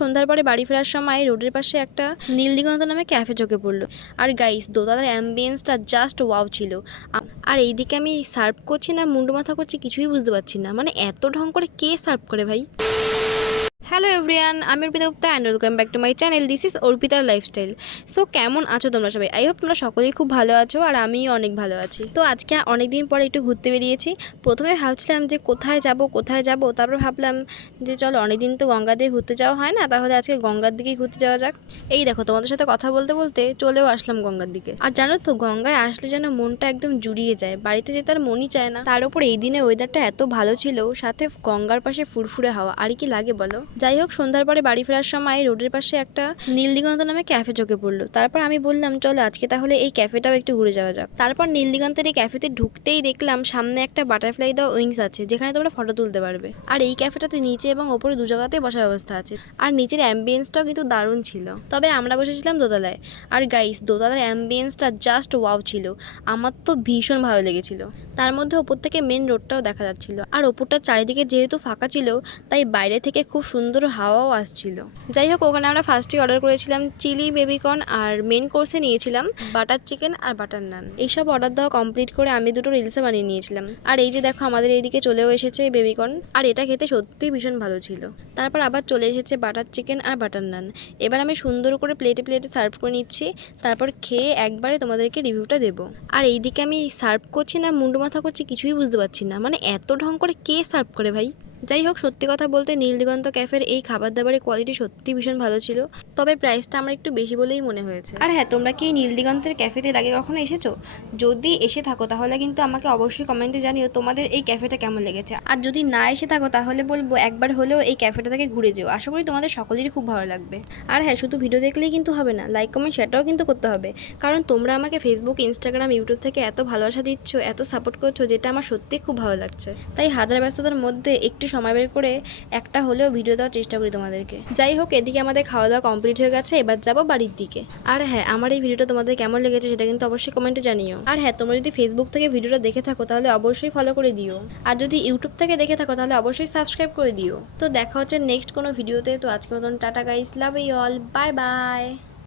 সন্ধ্যার পরে বাড়ি ফেরার সময় রোডের পাশে একটা নীল দিগন্ত নামে ক্যাফে চোখে পড়লো। আর গাইস, দোতলার অ্যাম্বিয়েন্সটা জাস্ট ওয়াও ছিল। আর এইদিকে আমি সার্ভ করছি না মুন্ডু মাথা করছি কিছুই বুঝতে পারছি না, মানে এত ঢং করে কে সার্ভ করে ভাই। হ্যালো এভরিওয়ান, আমি Arpita Gupta and welcome back to my channel. This is অর্পিতার লাইফস্টাইল। সো কেমন আছো তোমরা সবাই? আই হোপ তোমরা সকলেই খুব ভালো আছো, আর আমিও অনেক ভালো আছি। তো আজকে অনেকদিন পরে একটু ঘুরতে বেরিয়েছি। প্রথমে ভাবছিলাম যে কোথায় যাব, তারপর ভাবলাম যে চলো, অনেকদিন তো গঙ্গা দিয়ে ঘুরতে যাওয়া হয় না, তাহলে আজকে গঙ্গার দিকেই ঘুরতে যাওয়া যাক। এই দেখো, তোমাদের সাথে কথা বলতে বলতে চলেও আসলাম গঙ্গার দিকে। আর জানো তো, গঙ্গায় আসলে যেন মনটা একদম জুড়িয়ে যায়, বাড়িতে যেতে আর মনই চায় না। তার উপর এই দিনে ওয়েদারটা এত ভালো ছিল, সাথে গঙ্গার পাশে ফুরফুরে হাওয়া, আর কি লাগে বলো। যাই হোক, সন্ধ্যার পরে বাড়ি ফেরার সময় রোডের পাশে একটা নীল দিগন্ত নামে ক্যাফে চোখে পড়লো। তারপর আমি বললাম চলো আজকে তাহলে এই ক্যাফেটাও একটু ঘুরে যাওয়া যাক। তারপর নীল দিগন্তের এই ক্যাফেতে ঢুকতেই দেখলাম সামনে একটা বাটারফ্লাই দেওয়া উইংস আছে, যেখানে তোমরা ফটো তুলতে পারবে। আর এই ক্যাফেটাতে নিচে এবং ওপরে দু জায়গাতে বসার ব্যবস্থা আছে, আর নিচের অ্যাম্বিয়েন্সটাও কিন্তু দারুণ ছিল। তবে আমরা বসেছিলাম দোতলায়। আর গাইস, দোতলার অ্যাম্বিয়েন্সটা জাস্ট ওয়াও ছিল, আমার তো ভীষণ ভালো লেগেছিল। তার মধ্যে ওপর থেকে মেন রোডটাও দেখা যাচ্ছিল, আর ওপরটা চারিদিকে যেহেতু ফাঁকা ছিল তাই বাইরে থেকে খুব সুন্দর হাওয়াও আসছিল। যাই হোক, ওখানে আমরা ফার্স্টে অর্ডার করেছিলাম চিলি বেবিকর্ন, আর মেন কোর্সে নিয়েছিলাম বাটার চিকেন আর বাটার নান। এইসব অর্ডার দেওয়া কমপ্লিট করে আমি দুটো রিলসও বানিয়ে নিয়েছিলাম। আর এই যে দেখো, আমাদের এইদিকে চলেও এসেছে বেবিকর্ন, আর এটা খেতে সত্যিই ভীষণ ভালো ছিল। তারপর আবার চলে এসেছে বাটার চিকেন আর বাটার নান। এবার আমি সুন্দর করে প্লেটে প্লেটে সার্ভ করে নিচ্ছি, তারপর খেয়ে একবারে তোমাদেরকে রিভিউটা দেবো। আর এইদিকে আমি সার্ভ করছি না মুন্ডু মাথা করছি কিছুই বুঝতে পারছি না, মানে এত ঢং করে কে সার্ভ করে ভাই। যাই হোক, সত্যি কথা বলতে নীল দিগন্ত ক্যাফের এই খাবার দাবারের কোয়ালিটি সত্যি ভীষণ ভালো ছিল, তবে প্রাইসটা আমার একটু বেশি বলেই মনে হয়েছে। আর হ্যাঁ, তোমরা কি নীল দিগন্তের ক্যাফেতে আগে কখনো এসেছো? যদি এসে থাকো তাহলে কিন্তু আমাকে অবশ্যই কমেন্টে জানিও তোমাদের এই ক্যাফেটা কেমন লেগেছে। আর যদি না এসে থাকো তাহলে বলবো একবার হলেও এই ক্যাফেটা থেকে ঘুরে যেও, আশা করি তোমাদের সকলেরই খুব ভালো লাগবে। আর হ্যাঁ, শুধু ভিডিও দেখলেই কিন্তু হবে না, লাইক কমেন্ট শেয়ারটাও কিন্তু করতে হবে, কারণ তোমরা আমাকে ফেসবুক, ইনস্টাগ্রাম, ইউটিউব থেকে এত ভালোবাসা দিচ্ছ, এত সাপোর্ট করছো, যেটা আমার সত্যিই খুব ভালো লাগছে। তাই হাজার ব্যস্ততার মধ্যে একটু সময় বের করে একটা হলেও ভিডিও দেওয়ার চেষ্টা করি তোমাদেরকে। যাই হোক, এদিকে আমাদের খাওয়া দাওয়া কমপ্লিট হয়ে গেছে, এবার যাবো বাড়ির দিকে। আর হ্যাঁ, আমার এই ভিডিওটা তোমাদের কেমন লেগেছে সেটা কিন্তু অবশ্যই কমেন্টে জানিও। আর হ্যাঁ, তোমরা যদি ফেসবুক থেকে ভিডিওটা দেখে থাকো তাহলে অবশ্যই ফলো করে দিও, আর যদি ইউটিউব থেকে দেখে থাকো তাহলে অবশ্যই সাবস্ক্রাইব করে দিও। তো দেখা হচ্ছে নেক্সট কোনো ভিডিওতে। তো আজকের মতন tata guys, love you all, bye by.